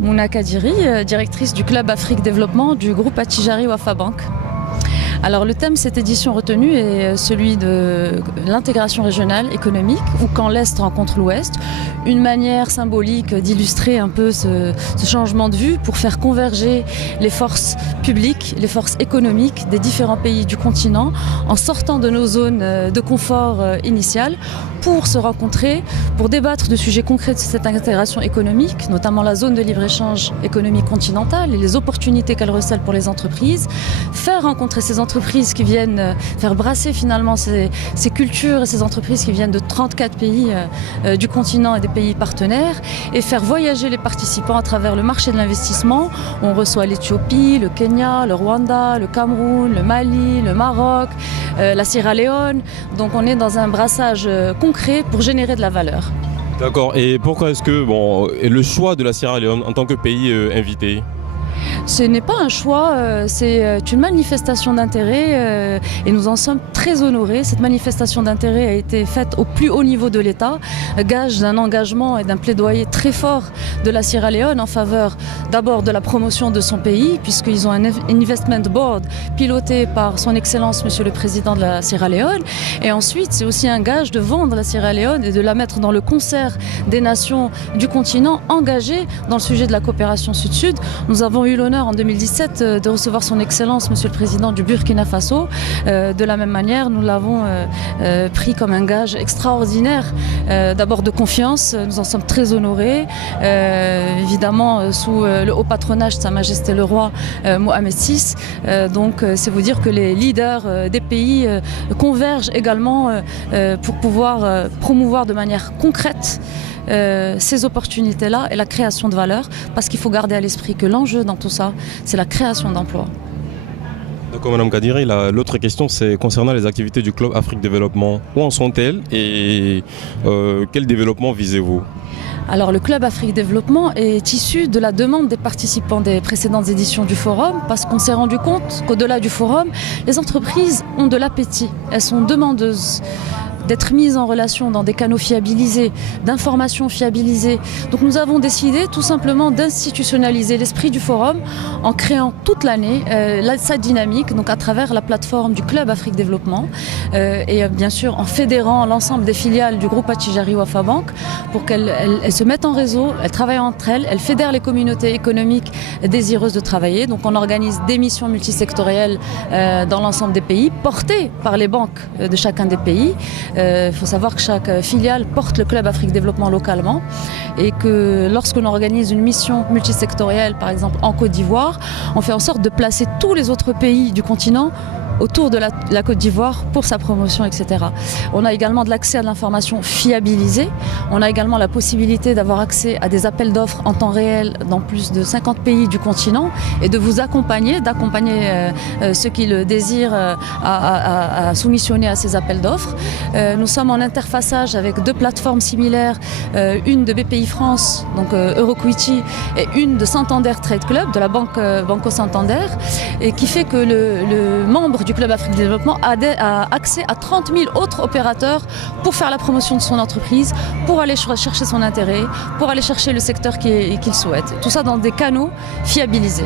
Mouna Kadiri, directrice du Club Afrique Développement du groupe Attijari Wafa Bank. Alors le thème de cette édition retenue est celui de l'intégration régionale économique, ou quand l'Est rencontre l'Ouest, une manière symbolique d'illustrer un peu ce changement de vue pour faire converger les forces publiques, les forces économiques des différents pays du continent en sortant de nos zones de confort initial pour se rencontrer, pour débattre de sujets concrets de cette intégration économique, notamment la zone de libre-échange économique continentale et les opportunités qu'elle recèle pour les entreprises, faire rencontrer ces entreprises qui viennent faire brasser finalement ces cultures et ces entreprises qui viennent de 34 pays du continent et des pays partenaires et faire voyager les participants à travers le marché de l'investissement. On reçoit l'Éthiopie, le Kenya, le Rwanda, le Cameroun, le Mali, le Maroc, la Sierra Leone. Donc on est dans un brassage concret pour générer de la valeur. D'accord. Et pourquoi est-ce que le choix de la Sierra Leone en tant que pays invité? Ce n'est pas un choix, c'est une manifestation d'intérêt et nous en sommes très honorés. Cette manifestation d'intérêt a été faite au plus haut niveau de l'État, gage d'un engagement et d'un plaidoyer très fort de la Sierra Leone en faveur d'abord de la promotion de son pays, puisqu'ils ont un investment board piloté par son Excellence Monsieur le Président de la Sierra Leone. Et ensuite, c'est aussi un gage de vendre la Sierra Leone et de la mettre dans le concert des nations du continent engagées dans le sujet de la coopération Sud-Sud. Nous avons eu l'honneur en 2017 de recevoir son Excellence Monsieur le Président du Burkina Faso. De la même manière, nous l'avons pris comme un gage extraordinaire, d'abord de confiance, nous en sommes très honorés, évidemment sous le haut patronage de Sa Majesté le Roi Mohamed VI. Donc c'est vous dire que les leaders des pays convergent également pour pouvoir promouvoir de manière concrète ces opportunités-là et la création de valeur, parce qu'il faut garder à l'esprit que l'enjeu dans tout ça, c'est la création d'emplois. D'accord, Madame Kadiri, l'autre question, c'est concernant les activités du Club Afrique Développement. Où en sont-elles et quel développement visez-vous? Alors le Club Afrique Développement est issu de la demande des participants des précédentes éditions du Forum, parce qu'on s'est rendu compte qu'au-delà du Forum, les entreprises ont de l'appétit, elles sont demandeuses d'être mises en relation dans des canaux fiabilisés, d'informations fiabilisées. Donc nous avons décidé tout simplement d'institutionnaliser l'esprit du forum en créant toute l'année sa dynamique, donc à travers la plateforme du Club Afrique Développement et bien sûr en fédérant l'ensemble des filiales du groupe Attijari Wafa Bank pour qu'elles se mettent en réseau, elles travaillent entre elles, elles fédèrent les communautés économiques désireuses de travailler. Donc on organise des missions multisectorielles dans l'ensemble des pays, portées par les banques de chacun des pays. Il faut savoir que chaque filiale porte le Club Afrique Développement localement et que lorsque l'on organise une mission multisectorielle, par exemple en Côte d'Ivoire, on fait en sorte de placer tous les autres pays du continent autour de la Côte d'Ivoire pour sa promotion, etc. On a également de l'accès à de l'information fiabilisée. On a également la possibilité d'avoir accès à des appels d'offres en temps réel dans plus de 50 pays du continent et de vous accompagner, d'accompagner ceux qui le désirent à soumissionner à ces appels d'offres. Nous sommes en interfaçage avec deux plateformes similaires, une de BPI France, donc Euroquity, et une de Santander Trade Club, de la banque Banco Santander, et qui fait que le membre du Club Afrique Développement a accès à 30 000 autres opérateurs pour faire la promotion de son entreprise, pour aller chercher son intérêt, pour aller chercher le secteur qu'il souhaite. Tout ça dans des canaux fiabilisés.